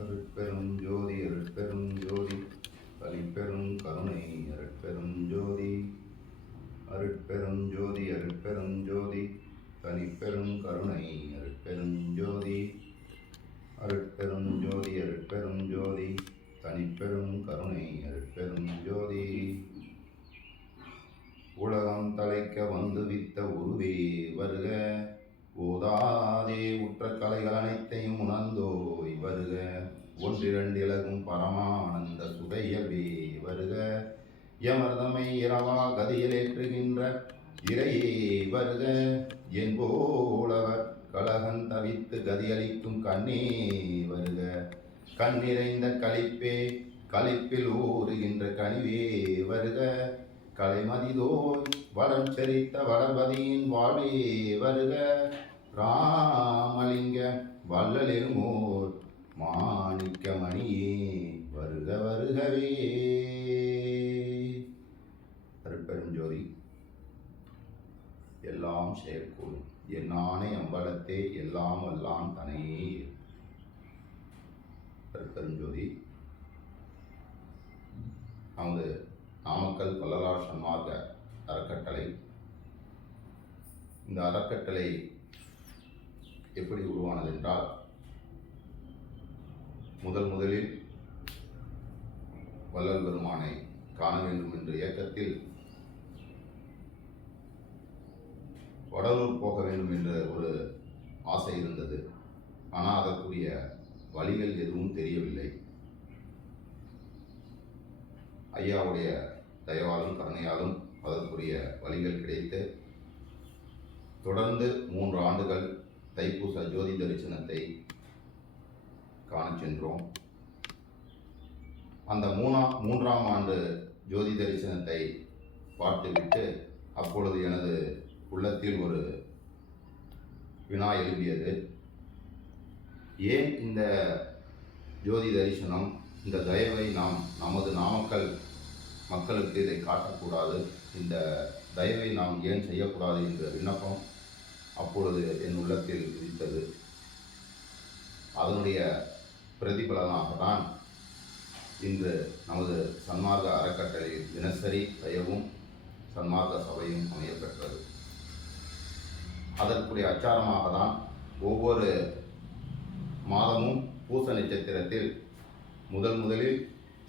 அருட்பெரும் ஜோதி அருட்பெரும் ஜோதி தனிப்பெரும் கருணை அருட்பெரும் ஜோதி அருட்பெரும் ஜோதி அருட்பெரும் ஜோதி தனிப்பெரும் கருணை அருட்பெரும் ஜோதி அருட்பெரும் ஜோதி அருட்பெரும் ஜோதி தனிப்பெரும் கருணை அருட்பெரும் ஜோதி. உலகம் தலைக்க வந்து வித்த உருவே வருக, ஓதாதே உற்ற கலைகள் அனைத்தையும் உணர்ந்தோய் வருக, ஒன்றிரண்டு இலகும் பரமானந்த சுகையவே வருக, யமர்தமை இரவா கதியில் ஏற்றுகின்ற இறையே வருக, என்போலவர் கலகன் தவித்து கதியளிக்கும் கண்ணே வருக, கண் நிறைந்த களிப்பே களிப்பில் ஊறுகின்ற கனிவே வருக, கலைமதிதோய் வளம் செறித்த வளபதியின் வாழ்வே வருக, ராமலிங்க வள்ளலெருமோர் மாணிக்க மணியே வருக வருகவே. அருட்பெரும் ஜோதி எல்லாம் செயற்கூடும் என்னானே அம்பலத்தே எல்லாம் வல்லான் தனையே. அருட்பெரும் ஜோதி நமது நாமக்கல் வள்ளலார் சன்மார்க்க அறக்கட்டளை. இந்த அறக்கட்டளை எப்படி உருவானது என்றால், முதலில் வள்ளல் பெருமானை காண வேண்டும் என்ற இயக்கத்தில் வடலூர் போக வேண்டும் என்ற ஒரு ஆசை இருந்தது. ஆனால் அதற்குரிய வழிகள் எதுவும் தெரியவில்லை. ஐயாவுடைய தயவாலும் கருணையாலும் அதற்குரிய வழிகள் கிடைத்து தொடர்ந்து 3 ஆண்டுகள் தைப்பூச ஜோதி தரிசனத்தை காண சென்றோம். அந்த மூன்றாம் ஆண்டு ஜோதி தரிசனத்தை பார்த்துவிட்டு அப்பொழுது எனது உள்ளத்தில் ஒரு வினா எழும்பியது. ஏன் இந்த ஜோதி தரிசனம், இந்த தயவை நாம் நமது நாமக்கல் மக்களுக்கு இதை காட்டக்கூடாது, இந்த தயவை நாம் ஏன் செய்யக்கூடாது என்ற விண்ணப்பம் அப்பொழுது என் உள்ளத்தில் உதித்தது. அதனுடைய பிரதிபலனாக தான் இன்று நமது சன்மார்க்க அறக்கட்டளையில் தினசரி தயவும் சன்மார்க்க சபையும் அமையப்பெற்றது. அதற்குரிய அச்சாரமாக தான் ஒவ்வொரு மாதமும் பூச நட்சத்திரத்தில் முதலில்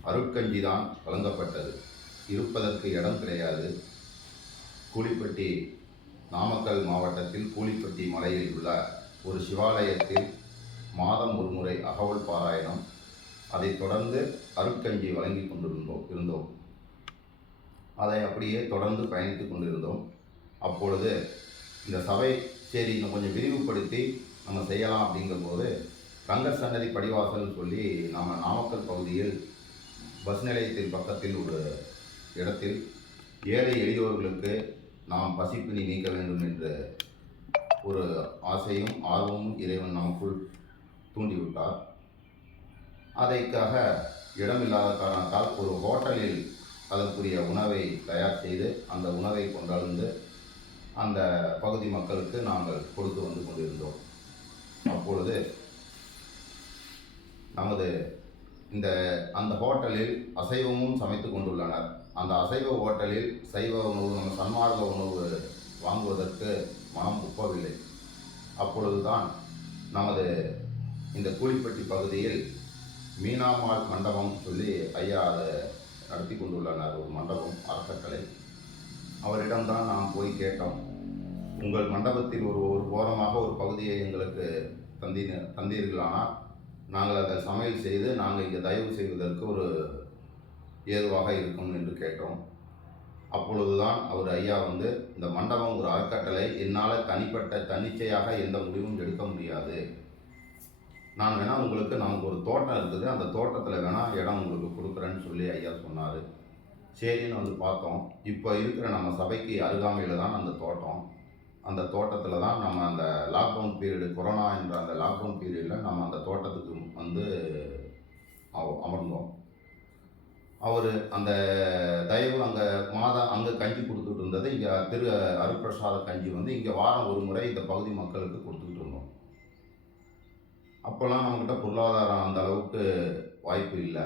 அருட்கஞ்சி தான் வழங்கப்பட்டது. இருப்பதற்கு இடம் கிடையாது. கூலிப்பட்டி, நாமக்கல் மாவட்டத்தில் கூலிப்பட்டி மலையில் உள்ள ஒரு சிவாலயத்தில் மாதம் ஒரு முறை அகவல் பாராயணம், அதைத் தொடர்ந்து அருட்கஞ்சி வழங்கி இருந்தோம். அதை அப்படியே தொடர்ந்து பயணித்து கொண்டிருந்தோம். அப்பொழுது இந்த சபை சரி இன்னும் கொஞ்சம் விரிவுபடுத்தி நம்ம செய்யலாம் அப்படிங்கும்போது, கங்கர் சன்னதி படிவாசல்னு சொல்லி நம்ம நாமக்கல் பகுதியில் பஸ் நிலையத்தின் பக்கத்தில் ஒரு இடத்தில் ஏழை எளியோர்களுக்கு நாம் பசிப்பினி நீக்க வேண்டும் என்ற ஒரு ஆசையும் ஆர்வமும் இறைவன் நமக்குள் தூண்டிவிட்டார். அதற்காக இடமில்லாத காரணத்தால் ஒரு ஹோட்டலில் அதற்குரிய உணவை தயார் செய்து அந்த உணவை கொண்டாந்து அந்த பகுதி மக்களுக்கு நாங்கள் கொடுத்து வந்து கொண்டிருந்தோம். அப்பொழுது நமது அந்த ஹோட்டலில் அசைவமும் சமைத்து கொண்டுள்ளனர். அந்த அசைவ ஹோட்டலில் சைவ உணவு, நம்ம சன்மார்க்க உணவு வாங்குவதற்கு மனம் ஒப்பவில்லை. அப்பொழுதுதான் நமது இந்த கூலிப்பட்டி பகுதியில் மீனாமாள் மண்டபம் சொல்லி ஐயா அதை நடத்தி கொண்டுள்ளனர், ஒரு மண்டபம் அறக்கட்டளை. அவரிடம்தான் நாம் போய் கேட்டோம், உங்கள் மண்டபத்தில் ஒரு ஓரமாக ஒரு பகுதியை எங்களுக்கு தந்தீர்களானால் நாங்கள் அதை சமையல் செய்து நாங்கள் இங்கே தயவு செய்வதற்கு ஒரு ஏதுவாக இருக்கும் என்று கேட்டோம். அப்பொழுதுதான் அவர் ஐயா இந்த மண்டபம் ஒரு அறக்கட்டளை, என்னால் தன்னிச்சையாக எந்த முடிவும் எடுக்க முடியாது, நான் வேணால் நமக்கு ஒரு தோட்டம் இருக்குது, அந்த தோட்டத்தில் வேணால் இடம் உங்களுக்கு கொடுக்குறேன்னு சொல்லி ஐயா சொன்னார். சரின்னு பார்த்தோம். இப்போ இருக்கிற நம்ம சபைக்கு அருகாமையில் தான் அந்த தோட்டம். அந்த தோட்டத்தில் தான் நம்ம அந்த லாக்டவுன் பீரியடு, கொரோனா என்ற அந்த லாக்டவுன் பீரியடில் நம்ம அந்த தோட்டத்துக்கு அமர்ந்தோம். அவர் அந்த தயவு அங்கே கஞ்சி கொடுத்துட்டு இருந்தது. இங்கே அருட்பிரசாத கஞ்சி இங்கே வாரம் ஒரு முறை இந்த பகுதி மக்களுக்கு கொடுத்துக்கிட்டு இருந்தோம். அப்போல்லாம் நம்மக்கிட்ட பொருளாதாரம் அந்த அளவுக்கு வாய்ப்பு இல்லை.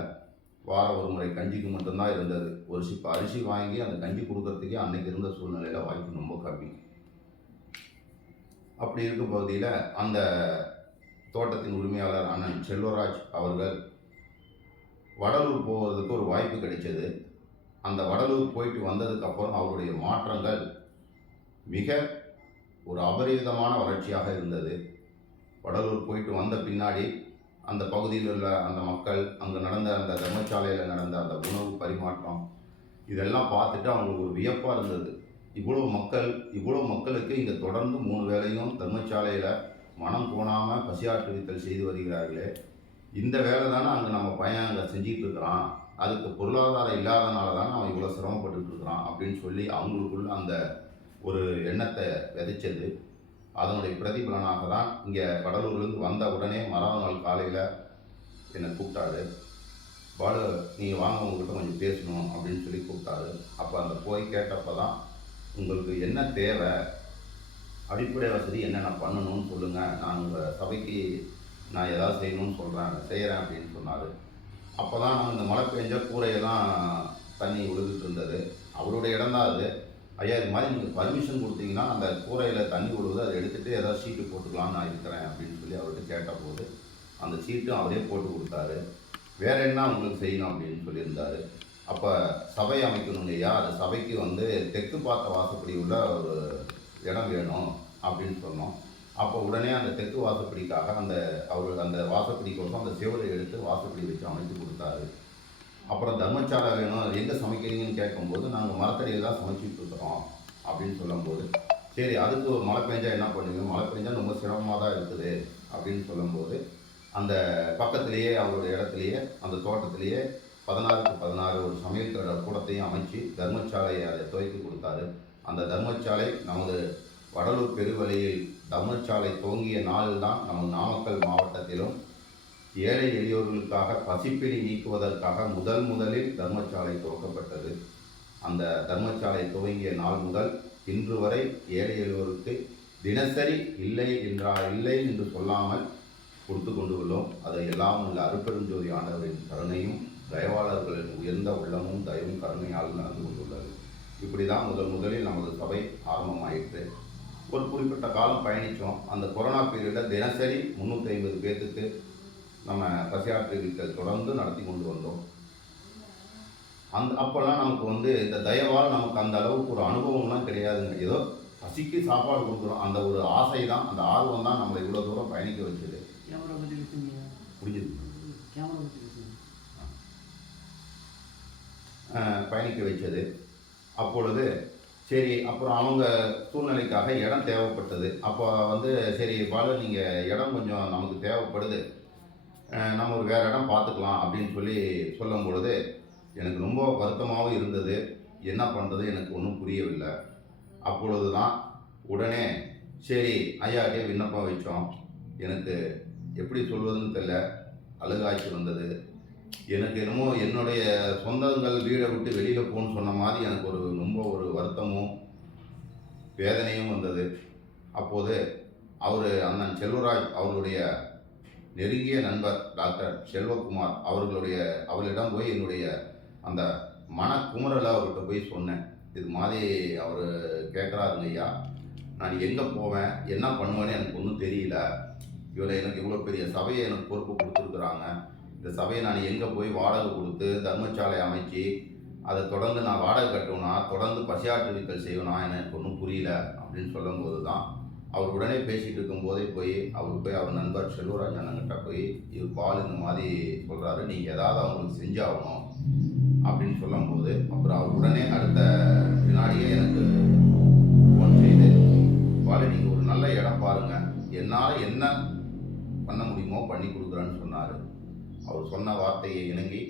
வாரம் ஒரு முறை கஞ்சிக்கு மட்டும்தான் இருந்தது. ஒரு சிப்ப அரிசி வாங்கி அந்த கஞ்சி கொடுக்கறதுக்கே அன்னைக்கு இருந்த சூழ்நிலையில் வாய்ப்பு ரொம்ப கம்மி. அப்படி இருக்கும் பகுதியில் அந்த தோட்டத்தின் உரிமையாளர் அண்ணன் செல்வராஜ் அவர்கள் வடலூர் போவதற்கு ஒரு வாய்ப்பு கிடைச்சது. அந்த வடலூர் போயிட்டு வந்ததுக்கப்புறம் அவருடைய மாற்றங்கள் மிக ஒரு அபரிவிதமான வளர்ச்சியாக இருந்தது. வடலூர் போயிட்டு வந்த பின்னாடி அந்த பகுதியில் உள்ள அந்த மக்கள், அங்கே நடந்த அந்த தர்மசாலையில் நடந்த அந்த உணவு பரிமாற்றம், இதெல்லாம் பார்த்துட்டு அவங்களுக்கு ஒரு வியப்பாக இருந்தது. இவ்வளோ மக்களுக்கு இங்கே தொடர்ந்து 3 வேளையும் தர்மசாலையில் மனம் கோணாமல் பசியாற்றுவித்தல் செய்து வருகிறார்களே, இந்த வேலை தானே அங்கே நம்ம பையன் அங்கே செஞ்சிகிட்டு இருக்கிறான், அதுக்கு பொருளாதாரம் இல்லாதனால தானே அவன் இவ்வளோ சிரமப்பட்டு இருக்கிறான் அப்படின்னு சொல்லி அவங்களுக்குள்ள அந்த ஒரு எண்ணத்தை விதைச்சது. அதனுடைய பிரதிபலனாக தான் இங்கே கடலூர்லேருந்து வந்த உடனே மறாவது நாள் காலையில் என்னை கூப்பிட்டாரு. பாலு, நீங்கள் வாங்க, உங்கள்கிட்ட கொஞ்சம் பேசணும் அப்படின்னு சொல்லி கூப்பிட்டாரு. அப்போ அந்த போய் கேட்டப்போ தான், உங்களுக்கு என்ன தேவை, அடிப்படை வசதி என்னென்ன பண்ணணும்னு சொல்லுங்கள், நான் உங்கள் சபைக்கு நான் ஏதாவது செய்யணும்னு செய்கிறேன் அப்படின்னு சொன்னார். அப்போ தான் நான் இந்த மழை பெஞ்ச கூரையெல்லாம் தண்ணி விழுதுட்டு இருந்தது. அவருடைய இடம் தான் அது. ஐயா, இது மாதிரி நீங்கள் பர்மிஷன் கொடுத்தீங்கன்னா அந்த கூரையில் தண்ணி விழுவுது, அதை எடுத்துகிட்டு ஏதாவது ஷீட்டு போட்டுக்கலான்னு நான் இருக்கிறேன் அப்படின்னு சொல்லி அவர்கிட்ட கேட்டபோது அந்த ஷீட்டும் அவரே போட்டு கொடுத்தாரு. வேறு என்ன உங்களுக்கு செய்யணும் அப்படின்னு சொல்லியிருந்தார். அப்போ சபை அமைக்கணும் ஐயா, அந்த சபைக்கு தெற்கு பார்த்த வாசப்படி உள்ள ஒரு இடம் வேணும் அப்படின்னு சொன்னோம். அப்போ உடனே அந்த தெற்கு வாசப்படிக்காக அவர் அந்த வாசப்படிக்கோசம் அந்த செவரை எடுத்து வாசப்படி வச்சு அமைத்து கொடுத்தாரு. அப்புறம் தர்மசாலை வேணும், அது எங்கே சமைக்கிறீங்கன்னு கேட்கும்போது நாங்கள் மரத்தடியில் தான் சமைச்சிட்டு இருக்கிறோம் அப்படின்னு சொல்லும்போது, சரி அதுக்கு ஒரு மழை பெஞ்சால் என்ன பண்ணுவீங்க, மழை பெஞ்சால் ரொம்ப சிரமமாக தான் இருக்குது அப்படின்னு சொல்லும்போது, அந்த பக்கத்துலேயே அவருடைய இடத்துலையே அந்த தோட்டத்திலேயே 16க்கு 16 ஒரு சமையல் கூடத்தையும் அமைச்சு தர்மசாலையை அதை துவைத்து கொடுத்தாரு. அந்த தர்மசாலை நமது வடலூர் பெருவழியில் தர்மசாலை துவங்கிய நாளில் தான் நமது நாமக்கல் மாவட்டத்திலும் ஏழை எளியோர்களுக்காக பசிப்பிணி நீக்குவதற்காக முதலில் தர்மசாலை துவக்கப்பட்டது. அந்த தர்மசாலை துவங்கிய நாள் முதல் இன்று வரை ஏழை எளியோருக்கு தினசரி இல்லை என்று சொல்லாமல் கொடுத்து கொண்டு உள்ளோம். அதை எல்லாம் உள்ள அருட்பெருஞ்சோதி ஆண்டவரின் கருணையும் தயவாளர்களின் உயர்ந்த உள்ளமும் தயவும் கருணையால் நடந்து கொண்டுள்ளது. இப்படி தான் முதலில் நமது சபை ஆரம்பமாயிற்று. ஒரு குறிப்பிட்ட காலம் பயணித்தோம். அந்த கொரோனா பீரியடில் தினசரி 350 பேர்த்துக்கு நம்ம பசியாற்றுவித்தல் தொடர்ந்து நடத்தி கொண்டு வந்தோம். அப்போல்லாம் நமக்கு இந்த தயவால் நமக்கு அந்த அளவுக்கு ஒரு அனுபவம்லாம் கிடையாதுங்க. ஏதோ பசிக்கு சாப்பாடு கொடுக்குறோம், அந்த ஒரு ஆசை தான், அந்த ஆர்வம் தான் நம்மளை இவ்வளோ தூரம் பயணிக்க வச்சது. புரிஞ்சுது? பயணிக்க வைச்சது. அப்பொழுது சரி, அப்புறம் அவங்க சூழ்நிலைக்காக இடம் தேவைப்பட்டது. அப்போ சரி பாலு, நீங்கள் இடம் கொஞ்சம் நமக்கு தேவைப்படுது, நம்ம ஒரு வேறு இடம் பார்த்துக்கலாம் அப்படின்னு சொல்லும் பொழுது எனக்கு ரொம்ப வருத்தமாகவும் இருந்தது. என்ன பண்ணுறது எனக்கு ஒன்றும் புரியவில்லை. அப்பொழுது தான் உடனே சரி ஐயாட்டே விண்ணப்பம் வச்சோம். எனக்கு எப்படி சொல்வதுன்னு தெரியல, அழுகாய்ச்சி வந்தது. எனக்கு என்னமோ என்னுடைய சொந்தங்கள் வீடை விட்டு வெளியில் போகணுன்னு சொன்ன மாதிரி எனக்கு ரொம்ப ஒரு வருத்தமும் வேதனையும் வந்தது. அப்போது அண்ணன் செல்வராஜ் அவருடைய நெருங்கிய நண்பர் டாக்டர் செல்வகுமார் அவர்களிடம் போய் என்னுடைய அந்த மனக்குமுறலை அவர்கிட்ட போய் சொன்னேன். இது மாதிரி அவர் கேட்குறாருங்க ஐயா, நான் எங்கே போவேன், என்ன பண்ணுவேன்னு எனக்கு ஒன்றும் தெரியல. எனக்கு இவ்வளோ பெரிய சபையை எனக்கு பொறுப்பு கொடுத்துருக்குறாங்க. இந்த சபையை நான் எங்கே போய் வாடகை கொடுத்து தர்மசாலை அமைச்சு அதை தொடர்ந்து நான் வாடகை கட்டணும்னா, தொடர்ந்து பசியாற்றுவித்தல் செய்யணும், எனக்கு ஒன்றும் புரியல அப்படின்னு சொல்லும்போது தான் அவர் உடனே பேசிகிட்டு இருக்கும்போதே போய் அவர் நண்பர் செல்வராஜ் அண்ணங்கிட்ட போய் இவர் பால் இந்த மாதிரி சொல்கிறாரு, நீங்கள் ஏதாவது அவங்களுக்கு செஞ்சாகணும் அப்படின்னு சொல்லும்போது, அப்புறம் அவர் உடனே அடுத்த வினாடியே எனக்கு ஃபோன் செய்து, பால் நீங்கள் ஒரு நல்ல இடம் பாருங்கள், என்னால் என்ன பண்ண முடியுமோ பண்ணி கொடுக்குறேன்னு சொன்னார். அவர் சொன்ன வார்த்தையை இணங்கி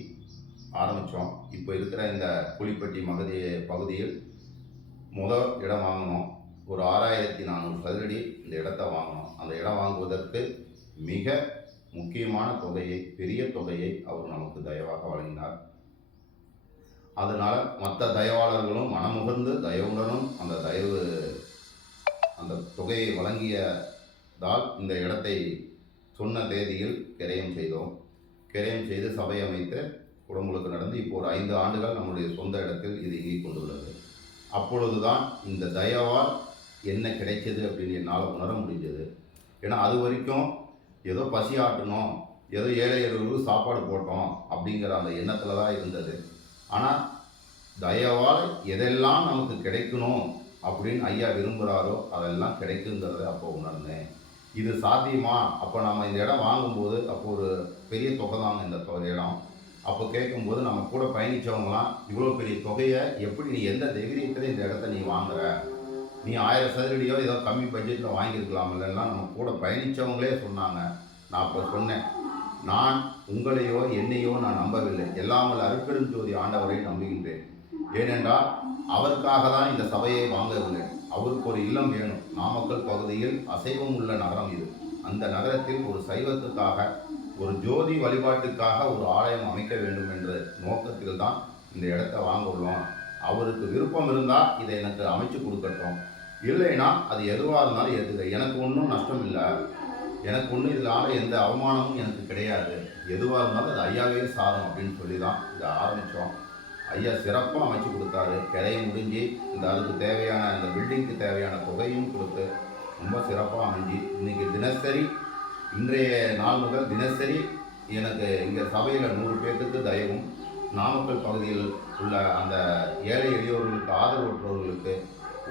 ஆரம்பித்தோம். இப்போ இருக்கிற இந்த புலிப்பட்டி பகுதியில் இடம் வாங்கினோம். ஒரு 6400 சதுரடி இந்த இடத்தை வாங்கினோம். அந்த இடம் வாங்குவதற்கு மிக முக்கியமான பெரிய தொகையை அவர் நமக்கு தயவாக வழங்கினார். அதனால் மற்ற தயவாளர்களும் மனமுகர்ந்து தயவுடனும் அந்த தொகையை வழங்கியதால் இந்த இடத்தை சொன்ன தேதியில் கிரயம் செய்தோம். கிரயம் செய்து சபை அமைத்து குடமுழுக்கு நடந்து இப்போ ஒரு 5 ஆண்டுகள் நம்முடைய சொந்த இடத்தில் இது இயங்கிக் கொண்டுள்ளது. அப்பொழுதுதான் இந்த தயவால் என்ன கிடைச்சது அப்படின்னு என்னால் உணர முடிஞ்சது. ஏன்னா அது வரைக்கும் ஏதோ பசி ஆட்டணும், ஏதோ ஏழை எளியோருக்கு சாப்பாடு போட்டோம் அப்படிங்கிற அந்த எண்ணத்தில் தான் இருந்தது. ஆனால் தயவால் எதெல்லாம் நமக்கு கிடைக்கணும் அப்படின்னு ஐயா விரும்புகிறாரோ அதெல்லாம் கிடைக்குங்கிறத அப்போ உணர்ந்தேன். இது சாத்தியமா? அப்போ நம்ம இந்த இடம் வாங்கும்போது அப்போ ஒரு பெரிய தொகை தாங்க இந்த இடம். அப்போ கேட்கும்போது நம்ம கூட பயணித்தவங்களாம் இவ்வளோ பெரிய தொகையை எப்படி நீ எந்த தைரியத்தில் இந்த இடத்த நீ வாங்குற, நீ 1000 சதுரடியோ ஏதோ கம்மி பட்ஜெட்டில் வாங்கியிருக்கலாம் இல்லைன்னா நம்ம கூட பயணித்தவங்களே சொன்னாங்க. நான் அப்போ சொன்னேன், நான் உங்களையோ என்னையோ நான் நம்பவில்லை, எல்லாமல் அருட்பெருஞ்சோதி ஆண்டவரை நம்புகின்றேன். ஏனென்றால் அவருக்காக தான் இந்த சபையை வாங்கவில்லை. அவருக்கு ஒரு இல்லம் வேணும். நாமக்கல் பகுதியில் அசைவம் உள்ள நகரம் இது. அந்த நகரத்தில் ஒரு சைவத்துக்காக, ஒரு ஜோதி வழிபாட்டுக்காக ஒரு ஆலயம் அமைக்க வேண்டும் என்ற நோக்கத்தில் தான் இந்த இடத்த வாங்க உள்ளோம். அவருக்கு விருப்பம் இருந்தால் இதை எனக்கு அமைச்சு கொடுக்கட்டும், இல்லைன்னா அது எதுவாக இருந்தாலும் ஏற்றுக்க, எனக்கு ஒன்றும் நஷ்டம் இல்லை, எனக்கு ஒன்றும் இதனால் எந்த அவமானமும் எனக்கு கிடையாது, எதுவாக இருந்தாலும் அது ஐயாவே சாரும் அப்படின்னு சொல்லி தான் இதை ஆரம்பித்தோம். ஐயா சிறப்பாக அமைச்சு கொடுத்தாரு. கிரையை முடிஞ்சு இந்த அதுக்கு தேவையான இந்த பில்டிங்க்கு தேவையான தொகையும் கொடுத்து ரொம்ப சிறப்பாக அமைஞ்சு இன்றைக்கி தினசரி, இன்றைய நாள் முதல் தினசரி எனக்கு இங்கே சபையில் 100 பேர்த்துக்கு தயவும், நாமக்கல் பகுதியில் உள்ள அந்த ஏழை எளியோர்களுக்கு ஆதரவற்றவர்களுக்கு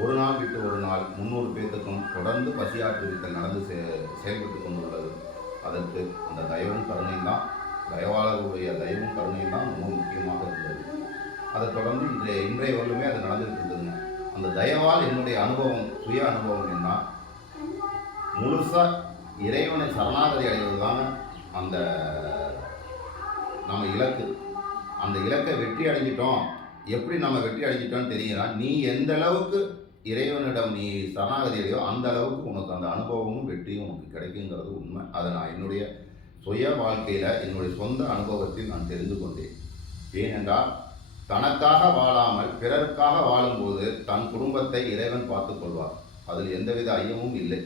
ஒரு நாள் விட்டு ஒரு நாள் 300 பேர்த்துக்கும் தொடர்ந்து பசியாற்றுவித்தல் நடந்து செயல்பட்டு கொண்டுள்ளது. அதற்கு அந்த தயவும் கருணையும் தான், தயவாளர்களுடைய தயவும் கருணையும் தான் ரொம்ப முக்கியமாக இருந்தது. அதை தொடர்ந்து இன்றைய வரலுமே அது நடந்துகிட்டு இருந்ததுங்க. அந்த தயவால் என்னுடைய அனுபவம், சுய அனுபவம் என்ன, முழுசாக இறைவனை சரணாகதி அடைவது தாங்க அந்த நம்ம இலக்கு. அந்த இலக்கை வெற்றி அடைஞ்சிட்டோம். எப்படி நம்ம வெற்றி அடைஞ்சிட்டோம்னு தெரியுதுன்னா, நீ எந்த அளவுக்கு இறைவனிடம் நீ சரணாகதி அடையோ அந்த அளவுக்கு உனக்கு அந்த அனுபவமும் வெற்றியும் உனக்கு கிடைக்குங்கிறது உண்மை. அதை நான் என்னுடைய சுய வாழ்க்கையில் என்னுடைய சொந்த அனுபவத்தில் நான் தெரிந்து கொண்டேன். ஏனென்றால் தனக்காக வாழாமல் பிறருக்காக வாழும்போது தன் குடும்பத்தை இறைவன் பார்த்து கொள்வார். அதில் எந்தவித ஐயமும் இல்லை.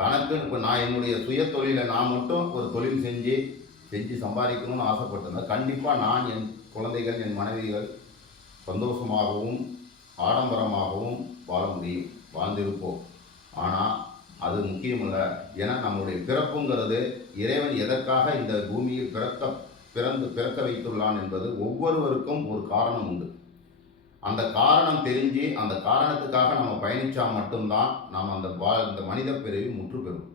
தனக்கு இப்போ நான் என்னுடைய சுய தொழிலை நான் மட்டும் ஒரு தொழில் செஞ்சு சம்பாதிக்கணும்னு ஆசைப்பட்டிருந்தேன். கண்டிப்பாக நான், என் குழந்தைகள், என் மனைவிகள் சந்தோஷமாகவும் ஆடம்பரமாகவும் வாழ முடியும், வாழ்ந்திருப்போம். ஆனால் அது முக்கியமில்லை. ஏன்னா நம்முடைய பிறப்புங்கிறது இறைவன் எதற்காக இந்த பூமியில் பிறக்க வைத்துள்ளான் என்பது ஒவ்வொருவருக்கும் ஒரு காரணம் உண்டு. அந்த காரணம் தெரிஞ்சு அந்த காரணத்துக்காக நம்ம பயணித்தா மட்டும்தான் நாம் அந்த மனித பிறவி முற்று பெறும்.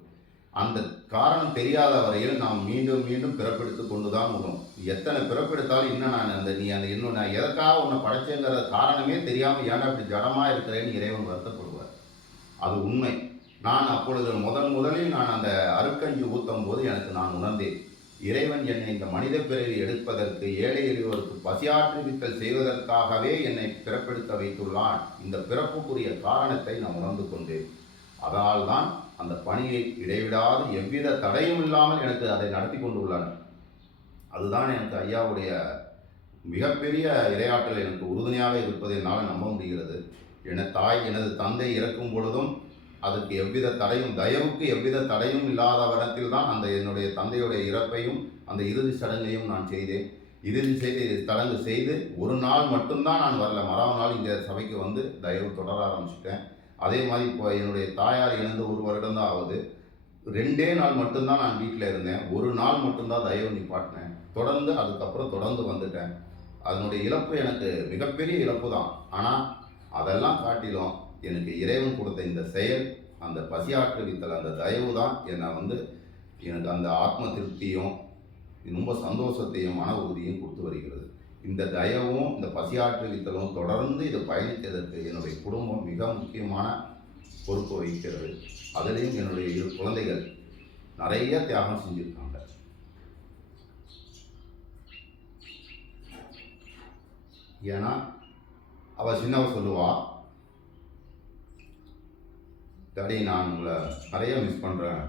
அந்த காரணம் தெரியாத வரையில் நாம் மீண்டும் மீண்டும் பிறப்பெடுத்து கொண்டு தான் வரும். எத்தனை பிறப்பெடுத்தாலும் இன்னும் நான் எதற்காக உன்னை படைச்சேங்கிற காரணமே தெரியாமல் ஏன்னா இப்படி ஜடமாக இருக்கிறேன்னு இறைவன் வருத்தப்படுவார். அது உண்மை. நான் அப்பொழுது முதலில் நான் அந்த அருட்கஞ்சி ஊற்றும் போது நான் உணர்ந்தேன், இறைவன் என்னை இந்த மனித பிறவி எடுப்பதற்கு, ஏழை எளியோருக்கு பசியாற்றுவித்தல் செய்வதற்காகவே என்னை பிறப்பெடுக்க வைத்துள்ளான். இந்த பிறப்புக்குரிய காரணத்தை நான் உணர்ந்து கொண்டேன். அதனால்தான் அந்த பணியை இடைவிடாது எவ்வித தடையும் இல்லாமல் எனக்கு அதை நடத்தி கொண்டுள்ளார். அதுதான் எனக்கு ஐயாவுடைய மிகப்பெரிய இரையாற்றல் எனக்கு உறுதுணையாக இருப்பதை என்னால் நம்ப முடிகிறது. எனது தந்தை இறக்கும் பொழுதும் அதுக்கு எவ்வித தடையும், தயவுக்கு எவ்வித தடையும் இல்லாத வனத்தில் தான் அந்த என்னுடைய தந்தையுடைய இறப்பையும் அந்த இறுதி சடங்கையும் நான் செய்தேன். சடங்கு செய்து ஒரு நாள் மட்டும்தான் நான் வரல. மறாவது நாள் இந்த சபைக்கு வந்து தயவு தொடர ஆரம்பிச்சிட்டேன். அதே மாதிரி இப்போ என்னுடைய தாயார் இழந்து 1 வருடம் தான் ஆகுது. 2 நாள் மட்டும்தான் நான் வீட்டில் இருந்தேன். ஒரு நாள் மட்டும்தான் தயவு நிப்பாட்டினேன். அதுக்கப்புறம் தொடர்ந்து வந்துட்டேன். அதனுடைய இழப்பு எனக்கு மிகப்பெரிய இழப்பு தான். ஆனால் அதெல்லாம் காட்டிலும் எனக்கு இறைவன் கொடுத்த இந்த செயல், அந்த பசியாற்றுவித்தல், அந்த தயவு தான் எனக்கு அந்த ஆத்ம திருப்தியும் ரொம்ப சந்தோஷத்தையும் மன உறுதியும் கொடுத்து வருகிறது. இந்த தயவும் இந்த பசியாற்றுவித்தலும் தொடர்ந்து இதை பயணித்ததற்கு என்னுடைய குடும்பம் மிக முக்கியமான பொறுப்பு வகிக்கிறது. அதிலையும் என்னுடைய 2 குழந்தைகள் நிறைய தியாகம் செஞ்சுருக்காங்க. ஏன்னா அவள் சின்னவ சொல்லுவா, டாடி நான் உங்களை நிறைய மிஸ் பண்ணுறேன்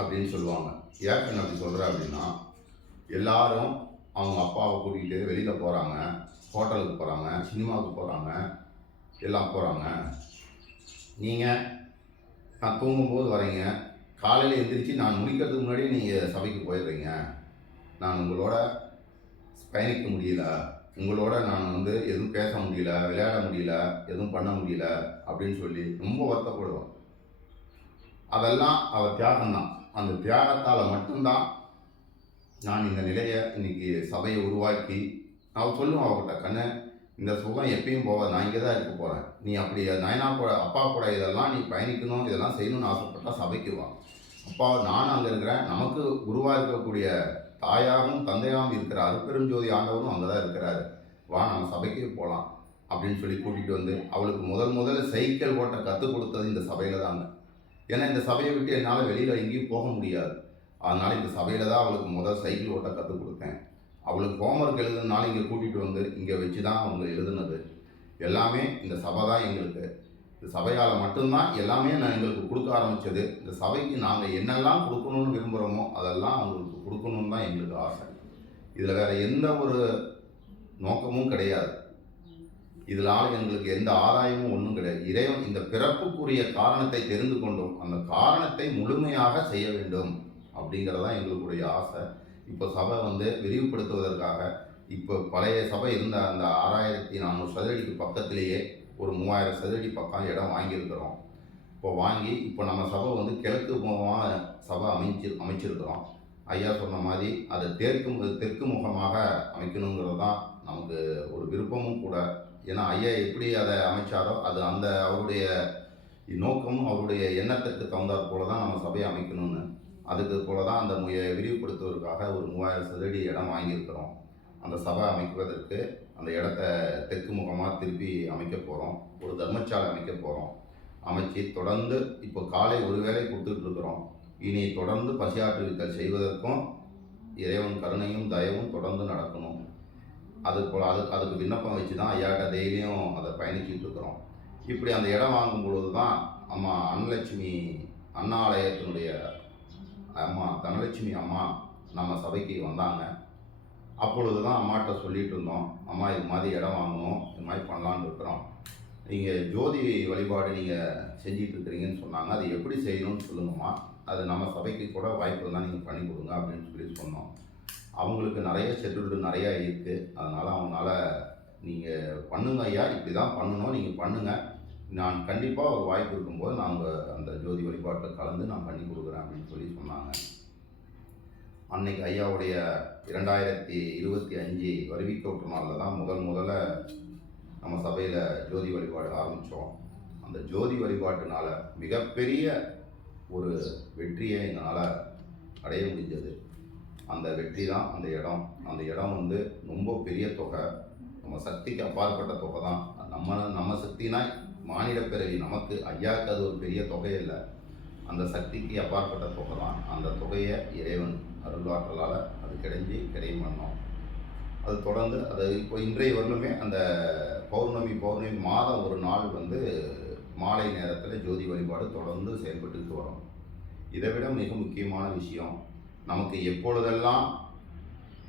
அப்படின்னு சொல்லுவாங்க. ஏன் அப்படி சொல்கிறேன் அப்படின்னா, எல்லாரும் அவங்க அப்பாவை கூட்டிகிட்டு வெளியில் போகிறாங்க, ஹோட்டலுக்கு போகிறாங்க, சினிமாவுக்கு போகிறாங்க, எல்லாம் போகிறாங்க. நீங்கள் நான் தூங்கும்போது வரீங்க, காலையில் எந்திரிச்சு நான் முடிக்கிறதுக்கு முன்னாடியே நீங்கள் சபைக்கு போயிடுறீங்க. நான் உங்களோட பயணிக்க முடியல, உங்களோட நான் எதுவும் பேச முடியல, விளையாட முடியல, எதுவும் பண்ண முடியல அப்படின்னு சொல்லி ரொம்ப வருத்தப்படுவேன். அதெல்லாம் அவர் தியாகம்தான். அந்த தியாகத்தால் மட்டும்தான் நான் இந்த நிலையை இன்னைக்கு சபையை உருவாக்கி அவர் சொல்லுவேன் அவர்கிட்ட, கண்ணு இந்த சுகம் எப்பயும் போகாது, நான் இங்கே தான் இருக்க போகிறேன். நீ அப்படி நயனா கூட அப்பா கூட இதெல்லாம் நீ பயணிக்கணும், இதெல்லாம் செய்யணும்னு ஆசைப்பட்டா சபைக்கு வா. அப்பா நானும் அங்கே இருக்கிறேன். நமக்கு குருவாக இருக்கக்கூடிய தாயாகவும் தந்தையாகவும் இருக்கிற அருட்பெருஞ்சோதி ஆண்டவரும் அங்கே தான் இருக்கிறாரு. வா நம்ம சபைக்கு போகலாம் அப்படின்னு சொல்லி கூட்டிகிட்டு வந்து அவளுக்கு முதல்ல சைக்கிள் ஓட்ட கற்றுக் கொடுத்தது இந்த சபையில் தாங்க. ஏன்னா இந்த சபையை விட்டு என்னால் வெளியில் எங்கேயும் போக முடியாது. அதனால் இந்த சபையில் தான் அவளுக்கு சைக்கிள் ஓட்ட கற்றுக் கொடுத்தேன். அவளுக்கு ஹோம்ஒர்க் எழுதுனாலும் இங்கே கூட்டிகிட்டு வந்து இங்கே வச்சு தான் அவங்க எழுதுனது. எல்லாமே இந்த சபை தான் எங்களுக்கு. இந்த சபையால் மட்டும்தான் எல்லாமே நான் எங்களுக்கு கொடுக்க ஆரம்பித்தது. இந்த சபைக்கு நாங்கள் என்னெல்லாம் கொடுக்கணும்னு விரும்புகிறோமோ அதெல்லாம் அவங்களுக்கு கொடுக்கணுன்னு தான் எங்களுக்கு ஆசை. இதில் வேறு எந்த ஒரு நோக்கமும் கிடையாது. இதனால் எங்களுக்கு எந்த ஆதாயமும் ஒன்றும் கிடையாது. இறைவன் இந்த பிறப்புக்குரிய காரணத்தை தெரிந்து கொண்டோம், அந்த காரணத்தை முழுமையாக செய்ய வேண்டும் அப்படிங்கிறதான் எங்களுக்குடைய ஆசை. இப்போ சபை விரிவுபடுத்துவதற்காக இப்போ பழைய சபை இருந்த அந்த 6400 சதுரடிக்கு பக்கத்திலேயே ஒரு 3000 சதுரடி பக்கம் இடம் வாங்கியிருக்கிறோம். இப்போ வாங்கி இப்போ நம்ம சபை கிழக்கு முகமாக சபை அமைச்சிருக்கிறோம். ஐயா சொன்ன மாதிரி அதை தெற்கு முகமாக அமைக்கணுங்கிறது தான் நமக்கு ஒரு விருப்பமும் கூட. ஏன்னா ஐயா எப்படி அதை அமைச்சாரோ அது அந்த அவருடைய நோக்கமும் அவருடைய எண்ணத்திற்கு தகுந்தாற் போல தான் நம்ம சபையை அமைக்கணும்னு. அதுக்கு போல தான் அந்த விரிவுபடுத்துவதற்காக ஒரு 3000 சதுரடி இடம் வாங்கியிருக்கிறோம். அந்த சபை அமைக்குவதற்கு அந்த இடத்த தெற்கு முகமாக திருப்பி அமைக்க போகிறோம். ஒரு தர்மசாலை அமைக்க போகிறோம். அமைச்சு தொடர்ந்து இப்போ காலை ஒரு வேளை கொடுத்துட்ருக்குறோம். இனி தொடர்ந்து பசியாற்றுவித்தல் செய்வதற்கும் இறைவன் கருணையும் தயவும் தொடர்ந்து நடக்கணும். அதுக்கு விண்ணப்பம் வச்சு தான் ஐயாட்ட டெய்லியும் அதை பயணிச்சுட்டு இருக்கிறோம். இப்படி அந்த இடம் வாங்கும் பொழுது தான் அம்மா அன்னலட்சுமி அண்ணா ஆலயத்தினுடைய அம்மா தனலட்சுமி அம்மா நம்ம சபைக்கு வந்தாங்க. அப்பொழுது தான் அம்மாட்ட சொல்லிகிட்டு இருந்தோம், அம்மா இது மாதிரி இடம் வாங்கணும், இது மாதிரி பண்ணலான்னு இருக்கிறோம், நீங்கள் ஜோதி வழிபாடு நீங்கள் செஞ்சிட்ருக்கிறீங்கன்னு சொன்னாங்க. அது எப்படி செய்யணும்னு சொல்லுங்கம்மா, அது நம்ம சபைக்கு கூட வாய்ப்பு இருந்தால் நீங்கள் பண்ணி கொடுங்க அப்படின்னு சொல்லி சொன்னோம். அவங்களுக்கு நிறைய ஷெட்யூல்டு நிறையா இருக்குது. அதனால் அவங்களால நீங்கள் பண்ணுங்க ஐயா, இப்படி தான் பண்ணணும், நீங்கள் பண்ணுங்கள், நான் கண்டிப்பாக ஒரு வாய்ப்பு இருக்கும்போது நாங்கள் அந்த ஜோதி வழிபாட்டில் கலந்து நான் பண்ணி கொடுக்குறேன் அப்படின்னு சொல்லி சொன்னாங்க. அன்னைக்கு ஐயாவுடைய 2025 வருவிக்கோட்டு நாளில் தான் முதல்ல நம்ம சபையில் ஜோதி வழிபாடு ஆரம்பித்தோம். அந்த ஜோதி வழிபாட்டுனால மிகப்பெரிய ஒரு வெற்றியை எங்களால் அடைய முடிஞ்சது. அந்த வெற்றி தான் அந்த இடம். அந்த இடம் ரொம்ப பெரிய தொகை, நம்ம சக்திக்கு அப்பாற்பட்ட தொகை தான். நம்ம சக்தினா மானிட பிறவி, நமக்கு ஐயாவுக்கு அது ஒரு பெரிய தொகை இல்லை, அந்த சக்திக்கு அப்பாற்பட்ட தொகை தான். அந்த தொகையை இறைவன் அருளாற்றலால் அது கிடையும் பண்ணோம். அது தொடர்ந்து அது இப்போ இன்றைய வரலுமே அந்த பௌர்ணமி மாதம் ஒரு நாள் மாலை நேரத்தில் ஜோதி வழிபாடு தொடர்ந்து செயல்பட்டுக்கிட்டு வரும். இதை விட மிக முக்கியமான விஷயம், நமக்கு எப்பொழுதெல்லாம்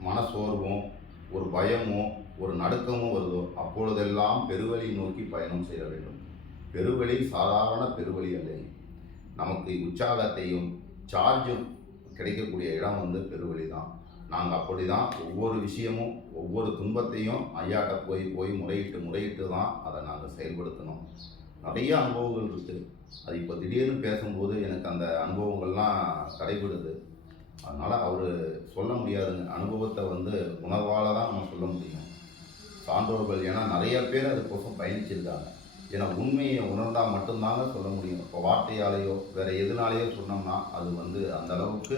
மனசோர்வும் ஒரு பயமோ ஒரு நடுக்கமோ வருதோ அப்பொழுதெல்லாம் பெருவழி நோக்கி பயணம் செய்ய வேண்டும். பெருவழி சாதாரண பெருவழி அல்ல. நமக்கு உற்சாகத்தையும் சார்ஜும் கிடைக்கக்கூடிய இடம் பெருவழி தான். நாங்கள் அப்படி தான் ஒவ்வொரு விஷயமும் ஒவ்வொரு துன்பத்தையும் ஐயாட்ட போய் முறையிட்டு தான் அதை நாங்கள் செயல்படுத்தணும். நிறைய அனுபவங்கள் இருக்குது. அது இப்போ திடீர்னு பேசும்போது எனக்கு அந்த அனுபவங்கள்லாம் தடைபடுது. அதனால் அவர் சொல்ல முடியாதுங்க, அனுபவத்தை உணர்வால் தான் நம்ம சொல்ல முடியும். சான்றோர்கள் ஏன்னா நிறைய பேர் அதுக்கோசம் பயணிச்சிருக்காங்க. ஏன்னா உண்மையை உணர்ந்தால் மட்டும்தாங்க சொல்ல முடியும். இப்போ வார்த்தையாலேயோ வேறு எதுனாலேயோ சொன்னோம்னா அது அந்த அளவுக்கு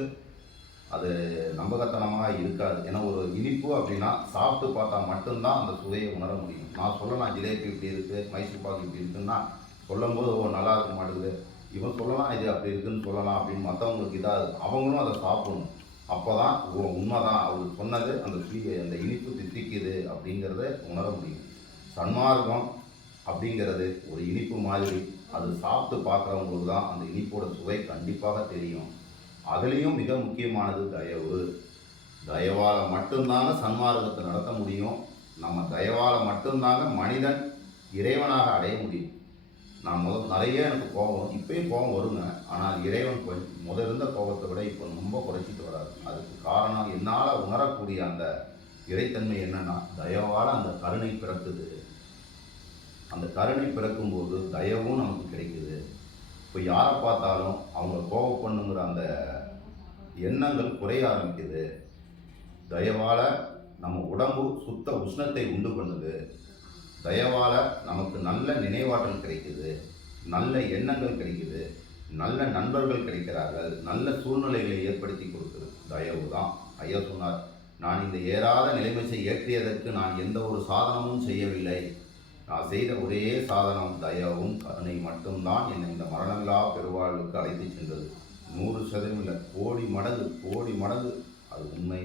அது நம்பகத்தனமாக இருக்காது. ஏன்னா ஒரு இனிப்பு அப்படின்னா சாப்பிட்டு பார்த்தா மட்டும்தான் அந்த சுவையை உணர முடியும். நான் சொல்லலாம் ஜிலேபி இப்படி இருக்குது, மைசூர் பாக்கு இப்படி இருக்குன்னா சொல்லும்போது நல்லா இருக்க மாட்டேங்குது, இவன் சொல்லலாம் இது அப்படி இருக்குதுன்னு சொல்லலாம் அப்படின்னு மற்றவங்களுக்கு இதாக இருக்கும். அவங்களும் அதை சாப்பிடணும். அப்போ தான் உண்மைதான் அவர் சொன்னது அந்த இனிப்பு தித்திக்குது அப்படிங்கிறத உணர முடியும். சன்மார்க்கம் அப்படிங்கிறது ஒரு இனிப்பு மாதிரி, அது சாப்பிட்டு பார்க்குறவங்களுக்கு தான் அந்த இனிப்போட சுவை கண்டிப்பாக தெரியும். அதுலேயும் மிக முக்கியமானது தயவு. தயவால் மட்டும்தாங்க சன்மார்க்கத்தை நடத்த முடியும். நம்ம தயவால் மட்டும்தாங்க மனிதன் இறைவனாக அடைய முடியும். நான் நிறைய எனக்கு கோபம், இப்பயும் கோபம் வருங்க. ஆனால் இறைவன் இருந்த கோபத்தை விட இப்போ ரொம்ப குறைச்சிட்டு வராது. அதுக்கு காரணம் என்னால் உணரக்கூடிய அந்த இறைத்தன்மை என்னன்னா, தயவால் அந்த கருணை பிறக்குது. அந்த கருணை பிறக்கும்போது தயவும் நமக்கு கிடைக்குது. இப்போ யாரை பார்த்தாலும் அவங்க கோபம் பண்ணுங்கிற அந்த எண்ணங்கள் குறைய ஆரம்பிக்குது. தயவால் நம்ம உடம்பு சுத்த உஷ்ணத்தை உண்டு பண்ணுது. தயவால் நமக்கு நல்ல நினைவாற்றல் கிடைக்குது, நல்ல எண்ணங்கள் கிடைக்குது, நல்ல நண்பர்கள் கிடைக்கிறார்கள், நல்ல சூழ்நிலைகளை ஏற்படுத்தி கொடுக்குது. தயவு தான். ஐயா சொன்னார், நான் இந்த ஏறாத நிலைமையை ஏற்றியதற்கு நான் எந்த ஒரு சாதனமும் செய்யவில்லை. நான் செய்த ஒரே சாதனம் தயவும் கருணை மட்டும்தான் என்னை இந்த மரணமில்லா பெருவாழ்வுக்கு அழைத்து சென்றது. 100% இல்லை, கோடி மடங்கு அது உண்மை.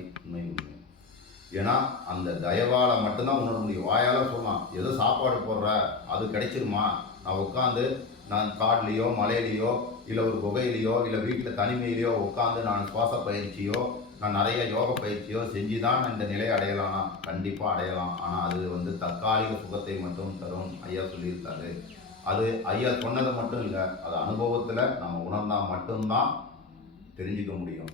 ஏன்னா அந்த தயவால் மட்டும்தான் உணர முடியும். வாயால் சொல்லலாம், ஏதோ சாப்பாடு போடுற அது கிடைச்சிருமா, நான் உட்காந்து நான் காட்டிலையோ மலையிலையோ இல்லை ஒரு குகையிலையோ இல்லை வீட்டில் தனிமையிலையோ உட்காந்து நான் சுவாச பயிற்சியோ நான் நிறைய யோக பயிற்சியோ செஞ்சு தான் இந்த நிலையை அடையலாம்னா கண்டிப்பாக அடையலாம். ஆனால் அது தற்காலிக சுகத்தை மட்டும் தரும் ஐயா சொல்லியிருக்காரு. அது ஐயா சொன்னதை மட்டும் இல்லை, அது அனுபவத்தில் நம்ம உணர்ந்தால் மட்டும்தான் தெரிஞ்சுக்க முடியும்.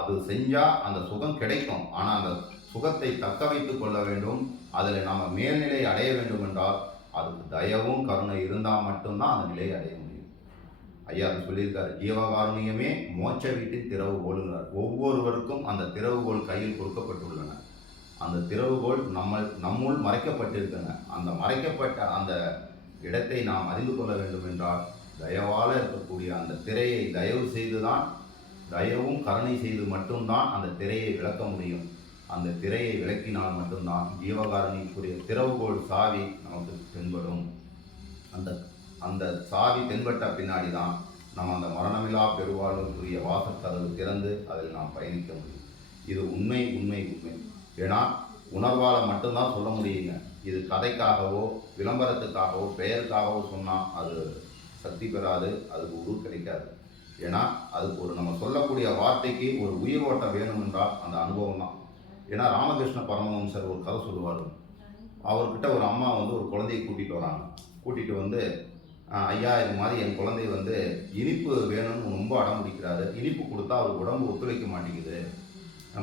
அது செஞ்சால் அந்த சுகம் கிடைக்கும். ஆனால் அந்த சுகத்தை தக்க வைத்து கொள்ள வேண்டும். அதில் நம்ம மேல்நிலை அடைய வேண்டும் என்றால் அதுக்கு தயவும் கருணை இருந்தால் மட்டும்தான் அந்த நிலையை அடைய முடியும். ஐயா அது சொல்லியிருக்காரு, ஜீவகாருண்யமே மோட்ச வீட்டின் திறவுகோலுங்கிறார். ஒவ்வொருவருக்கும் அந்த திறவுகோல் கையில் கொடுக்கப்பட்டுள்ளன. அந்த திறவுகோல் நம்முள் மறைக்கப்பட்டிருக்கின்றன. அந்த மறைக்கப்பட்ட அந்த இடத்தை நாம் அறிந்து கொள்ள வேண்டும் என்றால் தயவால் இருக்கக்கூடிய அந்த திரையை தயவு செய்துதான், தயவும் கருணை செய்து மட்டும்தான் அந்த திரையை விளக்க முடியும். அந்த திரையை விளக்கினால் மட்டும்தான் ஜீவகாருண்யக்குரிய திறவுகோல் சாவி நமக்கு தென்படும். அந்த சாவி தென்பட்ட பின்னாடி தான் நம்ம அந்த மரணமில்லா பெருவாழ்வுக்குரிய வாசக்கதவு திறந்து அதில் நாம் பயணிக்க முடியும். இது உண்மை. ஏன்னா உணர்வால் மட்டும்தான் சொல்ல முடியுங்க. இது கதைக்காகவோ விளம்பரத்துக்காகவோ பெயருக்காகவோ சொன்னால் அது சக்தி பெறாது, அதுக்கு உரு கிடைக்காது. ஏன்னா அதுக்கு நம்ம சொல்லக்கூடிய வார்த்தைக்கு ஒரு உயிர் ஓட்டம் வேணும் என்றால் அந்த அனுபவம் தான். ஏன்னா ராமகிருஷ்ண பரமஹம்சர் ஒரு கதை சொல்லுவார். அவர்கிட்ட ஒரு அம்மா ஒரு குழந்தையை கூட்டிகிட்டு வராங்க. கூட்டிகிட்டு வந்து, ஐயா இது மாதிரி என் குழந்தை இனிப்பு வேணும்னு ரொம்ப அடம் பிடிக்கிறாரு. இனிப்பு கொடுத்தா அவருக்கு உடம்பு ஒத்துழைக்க மாட்டேங்குது.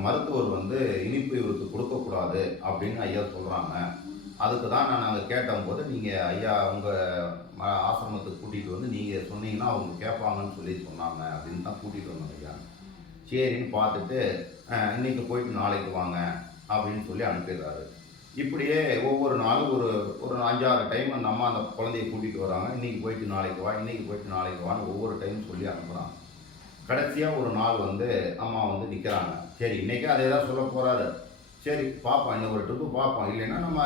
மருத்துவர் இனிப்பு இவருக்கு கொடுக்கக்கூடாது அப்படின்னு ஐயா சொல்கிறாங்க. அதுக்கு தான் நாங்கள் கேட்டபோது, நீங்கள் ஐயா உங்கள் ஆசிரமத்துக்கு கூட்டிகிட்டு நீங்கள் சொன்னீங்கன்னா அவங்க கேட்பாங்கன்னு சொன்னாங்க அப்படின்னு தான் கூட்டிகிட்டு வந்தோம் ஐயா. சரின்னு பார்த்துட்டு இன்றைக்கி போயிட்டு நாளைக்கு வாங்க அப்படின்னு சொல்லி அனுப்பிடுறாரு. இப்படியே ஒவ்வொரு நாளும் ஒரு 5-6 டைம் அந்த அம்மா அந்த குழந்தைய கூட்டிகிட்டு வராங்க. இன்றைக்கி போயிட்டு நாளைக்கு வா, இன்றைக்கி போயிட்டு நாளைக்கு வான்னு ஒவ்வொரு டைம் சொல்லி அனுப்புகிறாங்க. கடைசியாக ஒரு நாள் அம்மா நிற்கிறாங்க. சரி இன்றைக்கி அதே தான் சொல்ல போகிறாரு. சரி பார்ப்போம், இன்னும் ஒரு ட்ரிப்பு பார்ப்போம், இல்லைன்னா நம்ம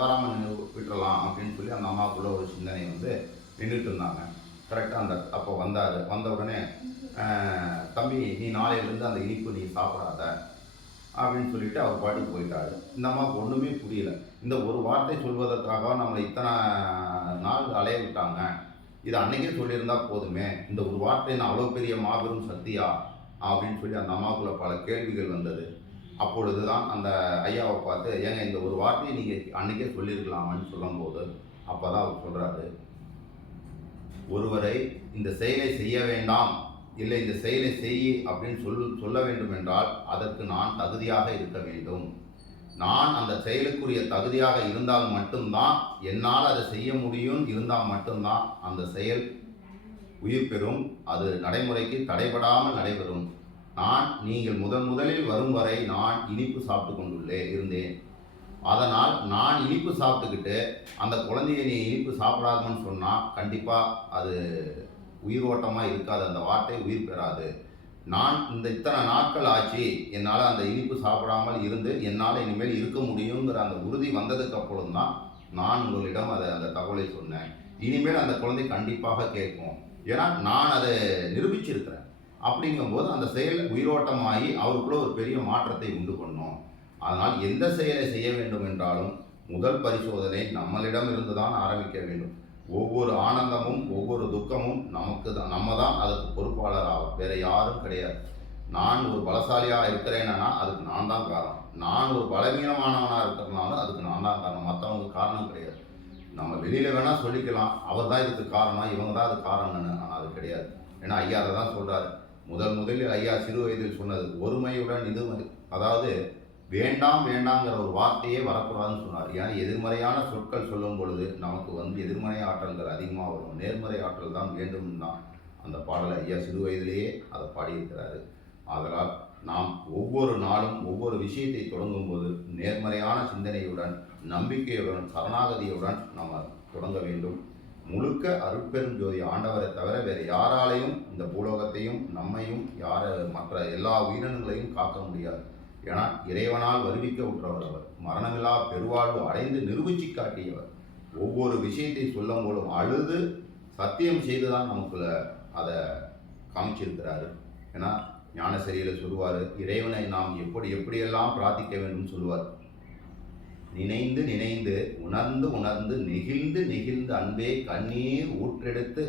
வராமல் விட்டுறலாம் அப்படின்னு சொல்லி அந்த அம்மாவுக்குள்ள ஒரு சிந்தனை நின்றுட்டு இருந்தாங்க. கரெக்டாக அப்போ வந்தார். வந்த உடனே, தம்பி நீ நாளையிலேருந்து அந்த இனிப்பு நீ சாப்பிடாத அப்படின்னு சொல்லிட்டு அவர் பாட்டுக்கு போயிட்டாரு. இந்த அம்மாவுக்கு ஒன்றுமே புரியல. இந்த ஒரு வார்த்தை சொல்வதற்காக நம்மளை இத்தனை நாள் அலைய விட்டாங்க. இது அன்னைக்கே சொல்லியிருந்தா போதுமே, இந்த ஒரு வார்த்தை நான் அவ்வளோ பெரிய மாபெரும் சக்தியா அப்படின்னு சொல்லி அந்த அம்மாவுக்குள்ள பல கேள்விகள் வந்தது. அப்பொழுது தான் அந்த ஐயாவை பார்த்து, ஏங்க இந்த ஒரு வார்த்தையை நீங்கள் அன்றைக்கே சொல்லியிருக்கலாமான்னு சொல்லும்போது அப்போ தான் அவர் சொல்கிறாரு, ஒருவரை இந்த செயலை செய்ய வேண்டாம், இல்லை இந்த செயலை செய் அப்படின்னு சொல்ல வேண்டும் என்றால் அதற்கு நான் தகுதியாக இருக்க வேண்டும். நான் அந்த செயலுக்குரிய தகுதியாக இருந்தால் மட்டும்தான் என்னால் அதை செய்ய முடியும். இருந்தால் மட்டும்தான் அந்த செயல் உயிர் பெறும், அது நடைமுறைக்கு தடைபடாமல் நடைபெறும். நீங்கள் முதலில் வரும் வரை நான் இனிப்பு சாப்பிட்டு இருந்தேன். அதனால் நான் இனிப்பு சாப்பிட்டுக்கிட்டு அந்த குழந்தைய நீ இனிப்பு சாப்பிடாதுன்னு சொன்னால் கண்டிப்பாக அது உயிரோட்டமாக இருக்காது, அந்த வார்த்தை உயிர் பெறாது. நான் இத்தனை நாட்கள் ஆச்சு என்னால் அந்த இனிப்பு சாப்பிடாமல் இருந்து என்னால் இனிமேல் இருக்க முடியுங்கிற அந்த உறுதி வந்ததுக்கு அப்புறம் தான் நான் உங்களிடம் அந்த தகவலை சொன்னேன். இனிமேல் அந்த குழந்தை கண்டிப்பாக கேட்கும், ஏன்னா நான் அதை நிரூபிச்சிருக்கிறேன். அப்படிங்கும்போது அந்த செயல் உயிரோட்டமாகி அவருக்குள்ள ஒரு பெரிய மாற்றத்தை உண்டு பண்ணும். அதனால் எந்த செயலை செய்ய வேண்டும் என்றாலும் முதல் பரிசோதனை நம்மளிடம் இருந்து தான் ஆரம்பிக்க வேண்டும். ஒவ்வொரு ஆனந்தமும் ஒவ்வொரு துக்கமும் நமக்கு தான், நம்ம தான் அதுக்கு பொறுப்பாளர் ஆகும், வேறு யாரும் கிடையாது. நான் ஒரு பலசாலியாக இருக்கிறேன்னா அதுக்கு நான் தான் காரணம். நான் ஒரு பலவீனமானவனாக இருக்கிறனாலும் அதுக்கு நான் தான் காரணம், மற்றவங்க காரணம் கிடையாது. நம்ம வெளியில் வேணால் சொல்லிக்கலாம், அவர் தான் இதுக்கு காரணம், இவங்க தான் அது காரணம்னு. ஆனால் அது கிடையாது. ஏன்னா ஐயா அதை தான் சொல்கிறார். முதலில் ஐயா சிறு வயதில் சொன்னது ஒருமையுடன் இது, அதாவது வேண்டாம் வேண்டாங்கிற ஒரு வார்த்தையே வரக்கூடாதுன்னு சொன்னார். ஏன்னா எதிர்மறையான சொற்கள் சொல்லும் பொழுது நமக்கு எதிர்மறை ஆற்றல்கள் அதிகமாக வரும். நேர்மறை ஆற்றல் தான் வேண்டும் தான் அந்த பாடலை ஐயா சிறு வயதிலேயே அதை பாடியிருக்கிறாரு. ஆதலால் நாம் ஒவ்வொரு நாளும் ஒவ்வொரு விஷயத்தை தொடங்கும்போது நேர்மறையான சிந்தனையுடன், நம்பிக்கையுடன், சரணாகதியுடன் நம்ம தொடங்க வேண்டும். முழுக்க அருட்பெரும் ஜோதி ஆண்டவரை தவிர வேறு யாராலையும் இந்த பூலோகத்தையும் நம்மையும் மற்ற எல்லா உயிரினங்களையும் காக்க முடியாது. ஏன்னா இறைவனால் வருவிக்க உற்றவர் அவர். மரணமில்லா பெருவாழ்வு அடைந்து நிரூபிச்சு காட்டியவர். ஒவ்வொரு விஷயத்தை சொல்லும் போதும் அழுது சத்தியம் செய்து தான் நமக்குள்ள அதை காமிச்சிருக்கிறாரு. ஏன்னா ஞானசரியில் சொல்லுவார், இறைவனை நாம் எப்படியெல்லாம் பிரார்த்திக்க வேண்டும் சொல்லுவார். நினைந்து நினைந்து உணர்ந்து உணர்ந்து நெகிழ்ந்து நெகிழ்ந்து அன்பே கண்ணீர் ஊற்றெடுத்து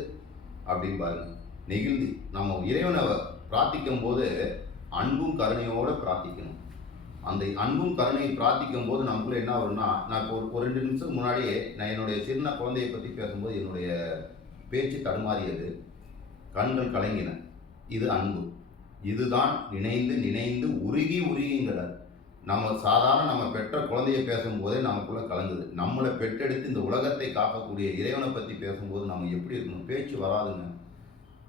அப்படின்பாரு. நெகிழ்ந்து நம்ம இறைவனை பிரார்த்திக்கும் போது அன்பும் கருணையோடு பிரார்த்திக்கணும். அந்த அன்பும் கருணையை பிரார்த்திக்கும் போது நமக்குள்ள என்ன வரும்னா, நான் இப்போ ஒரு 2 நிமிஷம் முன்னாடியே நான் என்னுடைய சின்ன குழந்தையை பற்றி பேசும்போது என்னுடைய பேச்சு தடுமாறியது, கண்கள் கலங்கின. இது அன்பு. இதுதான் நினைந்து நினைந்து உருகி உருகிங்கிறார். நம்ம பெற்ற குழந்தையை பேசும்போதே நமக்குள்ளே கலங்குது. நம்மளை பெற்றெடுத்து இந்த உலகத்தை காக்கக்கூடிய இறைவனை பற்றி பேசும்போது நம்ம எப்படி இருக்கணும்? பேச்சு வராதுங்க,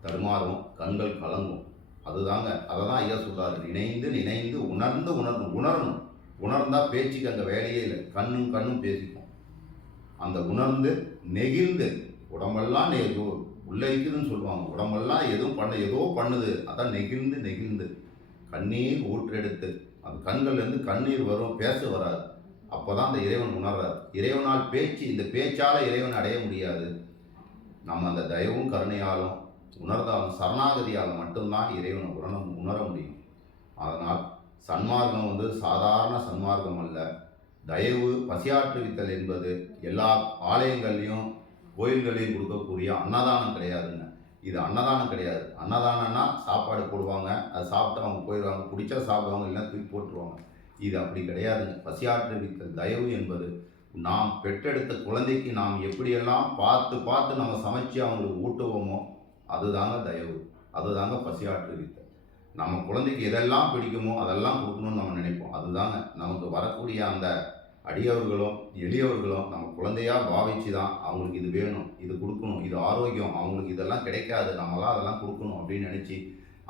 தடுமாறும், கண்கள் கலங்கும். அதுதாங்க, அதை தான் ஐயா சொல்கிறாரு. நினைந்து நினைந்து உணர்ந்து உணரணும். உணர்ந்தால் பேச்சுக்கு அங்கே வேலையே இல்லை. கண்ணும் பேசிக்கும். அந்த உணர்ந்து நெகிழ்ந்து, உடம்பெல்லாம் உள்ளே இருக்குதுன்னு சொல்லுவாங்க, உடம்பெல்லாம் ஏதோ பண்ணுது, அதான் நெகிழ்ந்து நெகிழ்ந்து கண்ணீர் ஊற்றெடுத்து. அந்த கண்கள்லேருந்து கண்ணீர் வரும், பேச வராது. அப்போ தான் அந்த இறைவன் உணர்றார். இறைவனால் இந்த பேச்சால் இறைவன் அடைய முடியாது. நம்ம அந்த தயவும் கருணையாலும் உணர்ந்தாலும் சரணாகதியால் மட்டும்தான் இறைவனை உணர முடியும். அதனால் சன்மார்க்கம் சாதாரண சன்மார்க்கம் அல்ல. தயவு பசியாற்றுவித்தல் என்பது எல்லா ஆலயங்கள்லையும் கோயில்களையும் கொடுக்கக்கூடிய அன்னதானம் கிடையாதுங்க. இது அன்னதானம் கிடையாது. அன்னதானம்னா சாப்பாடு போடுவாங்க, அதை சாப்பிட்டு அவங்க போயிடுவாங்க, பிடிச்சா சாப்பிடுவாங்க, இல்லைன்னா தூக்கி போட்டுருவாங்க. இது அப்படி கிடையாதுங்க. பசியாற்றுவித்தல் தயவு என்பது நாம் பெற்றெடுத்த குழந்தைக்கு நாம் எப்படியெல்லாம் பார்த்து நம்ம சமைச்சு அவங்களுக்கு ஊட்டுவோமோ அதுதாங்க தயவு, அதுதாங்க பசியாற்றுவித்தல். நம்ம குழந்தைக்கு எதெல்லாம் பிடிக்குமோ அதெல்லாம் கொடுக்கணும்னு நம்ம நினைப்போம். அதுதாங்க நமக்கு வரக்கூடிய அந்த அடியவர்களும் எளியவர்களும் நம்ம குழந்தையாக பாவிச்சு தான் அவங்களுக்கு இது வேணும், இது கொடுக்கணும், இது ஆரோக்கியம், அவங்களுக்கு இதெல்லாம் கிடைக்காது, நம்மளாம் அதெல்லாம் கொடுக்கணும் அப்படின்னு நினச்சி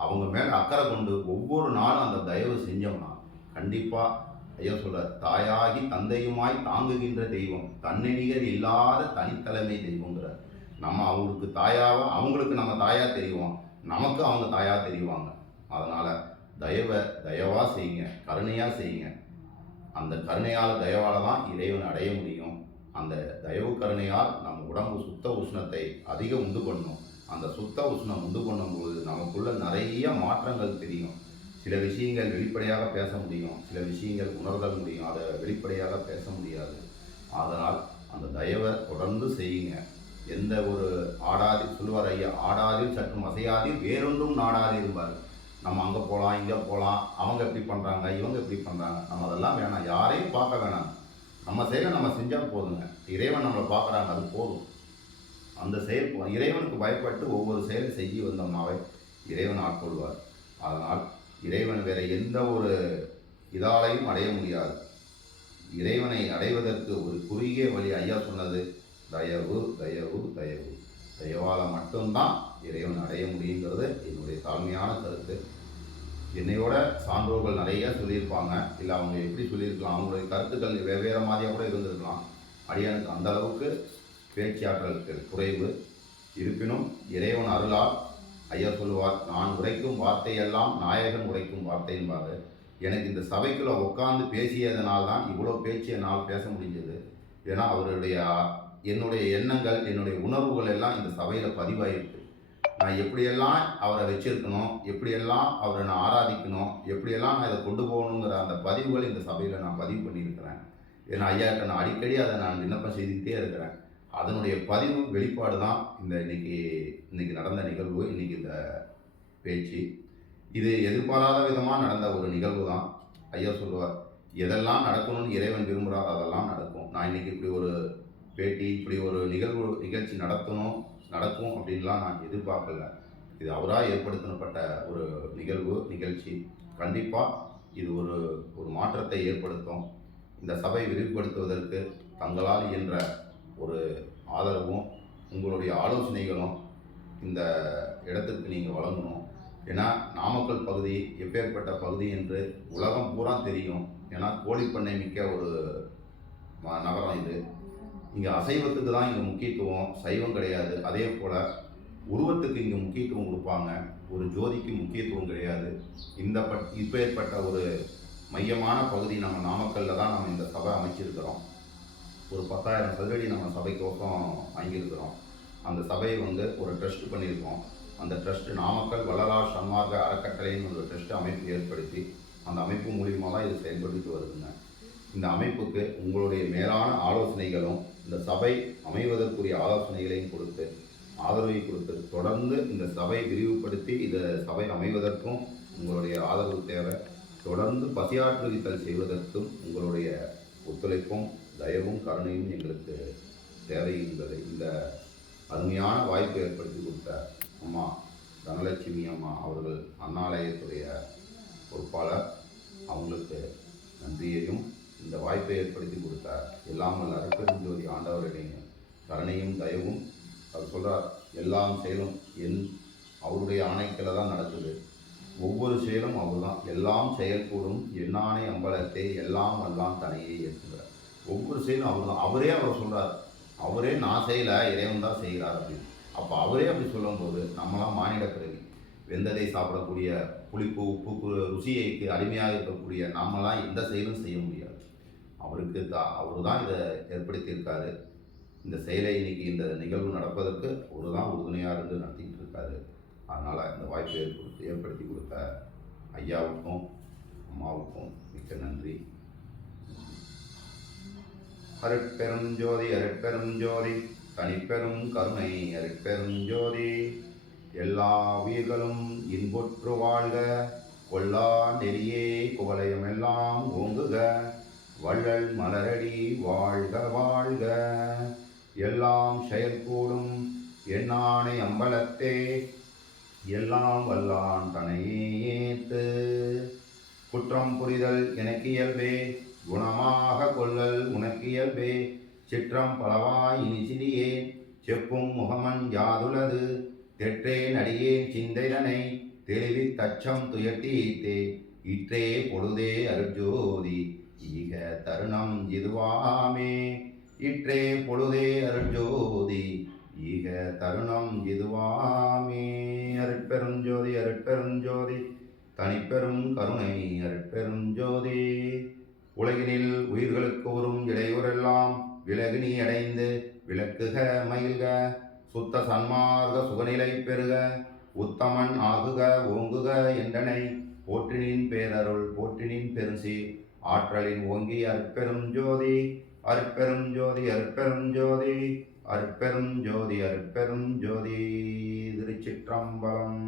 அவங்க மேலே அக்கறை கொண்டு ஒவ்வொரு நாளும் அந்த தயவு செஞ்சோம்னா கண்டிப்பாக ஐயா சொல்கிறார், தாயாகி தந்தையுமாய் தாங்குகின்ற தெய்வம், தன்னணிகள் இல்லாத தனித்தலைமை தெய்வங்கிறார். நம்ம அவங்களுக்கு நம்ம தாயாக தெரிவோம், நமக்கு அவங்க தாயாக தெரிவாங்க. அதனால் தயவாக செய்யுங்க, கருணையாக செய்யுங்க. அந்த கருணையால் தயவால் தான் இறைவன் அடைய முடியும். அந்த தயவு கருணையால் நம்ம உடம்பு சுத்த உஷ்ணத்தை அதிகம் உண்டு பண்ணணும். அந்த சுத்த உஷ்ணம் உண்டு பண்ணும்போது நமக்குள்ள நிறைய மாற்றங்கள் தெரியும். சில விஷயங்கள் வெளிப்படையாக பேச முடியும், சில விஷயங்கள் உணர்தல் முடியும், அதை வெளிப்படையாக பேச முடியாது. அதனால் அந்த தயவை தொடர்ந்து செய்யுங்க. எந்த ஒரு சொல்லுவார் ஐயா, ஆடாதில் சற்றும் அசையாதில் வேறொன்றும் நாடாதிருப்பார். நம்ம அங்கே போகலாம், இங்கே போகலாம், அவங்க எப்படி பண்ணுறாங்க, இவங்க எப்படி பண்ணுறாங்க, நம்ம அதெல்லாம் வேணாம், யாரையும் பார்க்க வேணாம். நம்ம செயலை நம்ம செஞ்சால் போதுங்க. இறைவன் நம்மளை பார்க்குறாங்க, அது போதும். அந்த செயல் இறைவனுக்கு பயப்பட்டு ஒவ்வொரு செயலை செய்ய வந்தோம்னாவே இறைவன் ஆட்கொள்வார். அதனால் இறைவன் வேறு எந்த ஒரு இதாலையும் அடைய முடியாது. இறைவனை அடைவதற்கு ஒரு குறுகிய வழி ஐயா சொன்னது தயவு தயவு தயவு. தயவால் மட்டும்தான் இறைவன் அடைய முடியுங்கிறது என்னுடைய தாழ்மையான கருத்து. என்னையோட சான்றோர்கள் நிறைய சொல்லியிருப்பாங்க, இல்லை அவங்க எப்படி சொல்லியிருக்கலாம், அவங்களுடைய கருத்துக்கள் வெவ்வேறு மாதிரியாக கூட இருந்திருக்கலாம். அடியானுக்கு அந்த அளவுக்கு பேச்சாற்றலுக்கு குறைவு. இருப்பினும் இறைவன் அருளால் ஐயா சொல்லுவார், நான் உரைக்கும் வார்த்தையெல்லாம் நாயகன் உரைக்கும் வார்த்தைன்பாரு. எனக்கு இந்த சபைக்குள்ளே உட்காந்து பேசியதனால்தான் இவ்வளோ பேச்சு என்னால் பேச முடிஞ்சது. ஏன்னா என்னுடைய எண்ணங்கள், என்னுடைய உணர்வுகள் எல்லாம் இந்த சபையில் பதிவாயிருக்கு. நான் எப்படியெல்லாம் அவரை வச்சிருக்கணும், எப்படியெல்லாம் அவரை நான் ஆராதிக்கணும், எப்படியெல்லாம் நான் இதை கொண்டு போகணுங்கிற அந்த பதிவுகள் இந்த சபையில் நான் பதிவு பண்ணியிருக்கிறேன். ஏன்னா ஐயாட்ட நான் அடிக்கடி அதை நான் விண்ணப்பம் செய்துக்கிட்டே இருக்கிறேன். அதனுடைய பதிவு வெளிப்பாடு தான் இன்னைக்கு நடந்த நிகழ்வு, இன்னைக்கு இந்த பேச்சு. இது எதிர்பாராத விதமாக நடந்த ஒரு நிகழ்வு தான். ஐயா சொல்லுவார், எதெல்லாம் நடக்கணும்னு இறைவன் விரும்புகிறார் அதெல்லாம் நடக்கும். நான் இன்னைக்கு இப்படி ஒரு பேட்டி இப்படி ஒரு நிகழ்ச்சி நடக்கும் அப்படின்லாம் நான் எதிர்பார்க்கல. இது அவராக ஏற்படுத்தப்பட்ட ஒரு நிகழ்ச்சி. கண்டிப்பாக இது ஒரு மாற்றத்தை ஏற்படுத்தும். இந்த சபை விரிவுபடுத்துவதற்கு தங்களால் இயன்ற ஒரு ஆதரவும் உங்களுடைய ஆலோசனைகளும் இந்த இடத்திற்கு நீங்கள் வழங்கணும். ஏன்னா நாமக்கல் பகுதி எப்பேற்பட்ட பகுதி என்று உலகம் பூரா தெரியும். ஏன்னா கோழிப்பண்ணை மிக்க ஒரு நகரம் இது. இங்கே அசைவத்துக்கு தான் இங்கே முக்கியத்துவம், சைவம் கிடையாது. அதே போல் உருவத்துக்கு இங்கே முக்கியத்துவம் கொடுப்பாங்க, ஒரு ஜோதிக்கு முக்கியத்துவம் கிடையாது. இப்பேற்பட்ட ஒரு மையமான பகுதி நம்ம நாமக்கல்லில் தான் நம்ம இந்த சபை அமைச்சிருக்கிறோம். ஒரு 10,000 சதுரடி நம்ம சபைக்கோசம் வாங்கியிருக்கிறோம். அந்த சபையை ஒரு ட்ரஸ்ட் பண்ணியிருக்கோம். அந்த ட்ரஸ்ட் நாமக்கல் வள்ளலார் சன்மார்க்க அறக்கட்டளைன்னு ஒரு ட்ரஸ்ட் அமைப்பு ஏற்படுத்தி அந்த அமைப்பு மூலியமாக தான் இது செயல்பட்டு வருதுங்க. இந்த அமைப்புக்கு உங்களுடைய மேலான ஆலோசனைகளும் இந்த சபை அமைவதற்குரிய ஆலோசனைகளையும் கொடுத்து ஆதரவை கொடுத்து தொடர்ந்து இந்த சபை விரிவுபடுத்தி இந்த சபை அமைவதற்கும் உங்களுடைய ஆதரவு தேவை. தொடர்ந்து பசியாற்றுவித்தல் செய்வதற்கும் உங்களுடைய ஒத்துழைப்பும் தயவும் கருணையும் எங்களுக்கு தேவை என்பதை இந்த அருமையான வாய்ப்பு ஏற்படுத்தி கொடுத்த அம்மா தனலட்சுமி அம்மா அவர்கள் அண்ணாலயத்துடைய பொறுப்பாளர், அவங்களுக்கு நன்றியையும் இந்த வாய்ப்பை ஏற்படுத்தி கொடுத்த எல்லாம் வல்ல அருட்பெருஞ்சோதி ஆண்டவருடைய கருணையும் தயவும். அவர் சொல்கிறார், எல்லாம் செயலும் அவருடைய ஆணைக்கில் தான் நடக்குது. ஒவ்வொரு செயலும் அவர் தான். எல்லாம் செயல்கூடும் எண்ணானை அம்பலத்தை எல்லாம் வல்லாம் தனையே ஏற்றுகிறார். ஒவ்வொரு செயலும் அவர் தான். அவர் சொல்கிறார், அவரே நான் செய்யலை, இறைவன் தான் செய்கிறார் அப்படின்னு. அப்போ அவரே அப்படி சொல்லும்போது நம்மளாம் மானிட பிறவி, வெந்ததை சாப்பிடக்கூடிய, புளிப்பு உப்பு ருசியைக்கு அடிமையாக இருக்கக்கூடிய நம்மளாம் எந்த செயலும் செய்ய முடியாது. அவர் தான் இதை ஏற்படுத்தியிருக்காரு. இந்த செயலை இன்னைக்கு இந்த நிகழ்வு நடப்பதற்கு ஒரு தான் உறுதுணையாக இருந்து நடத்திக்கிட்டு இருக்காரு. அதனால் இந்த வாய்ப்பை ஏற்படுத்தி கொடுத்த ஐயாவுக்கும் அம்மாவுக்கும் மிக்க நன்றி. அருட்பெருஞ்சோதி அருட்பெருஞ்சோதி தனிப்பெரும் கருணை அருட்பெருஞ்சோதி. எல்லா உயிர்களும் இன்புற்று வாழ்க, கொல்லா நெறியே குவலயமெல்லாம் ஓங்குக, வள்ளல் மலரடி வாழ்க வாழ்க. எல்லாம் செயற்கூடும் எண்ணானை அம்பலத்தே எல்லாம் வல்லான் தனையேத்து. குற்றம் புரிதல் எனக்கு இயல்பே, குணமாக கொள்ளல் உனக்கு இயல்பே. சிற்றம் பலவாய் இனி சிறியே, செப்பும் முகமன் யாதுலது. தெற்றேன் அடியேன் சிந்தைதனை, தெளிவி தச்சம் துயர்த்தீத்தே. இற்றே பொழுதே அருட்ஜோதி, ஈக தருணம் இதுவாமே. இற்றே பொழுதே அருட்ஜோதி, ஈக தருணம் இதுவாமே. அருட்பெருஞ்சோதி அருட்பெருஞ்சோதி தனிப்பெரும் கருணை அருட்பெருஞ்சோதி. உலகினில் உயிர்களுக்கு வரும் இடையூறெல்லாம் விலகு நீ அடைந்து விளக்குக மகிழ்க. சுத்த சன்மார்க்க சுகநிலை பெறுக, உத்தமன் ஆகுக ஓங்குக என்றனை. போற்றினின் பேரருள் போற்றினின் பெருசீர் ஆற்றலின் ஓங்கி அருட்பெரும் ஜோதி அருட்பெரும் ஜோதி அருட்பெரும் ஜோதி அருட்பெரும் ஜோதி அருட்பெரும் ஜோதி. திருச்சிற்றம்பலம்.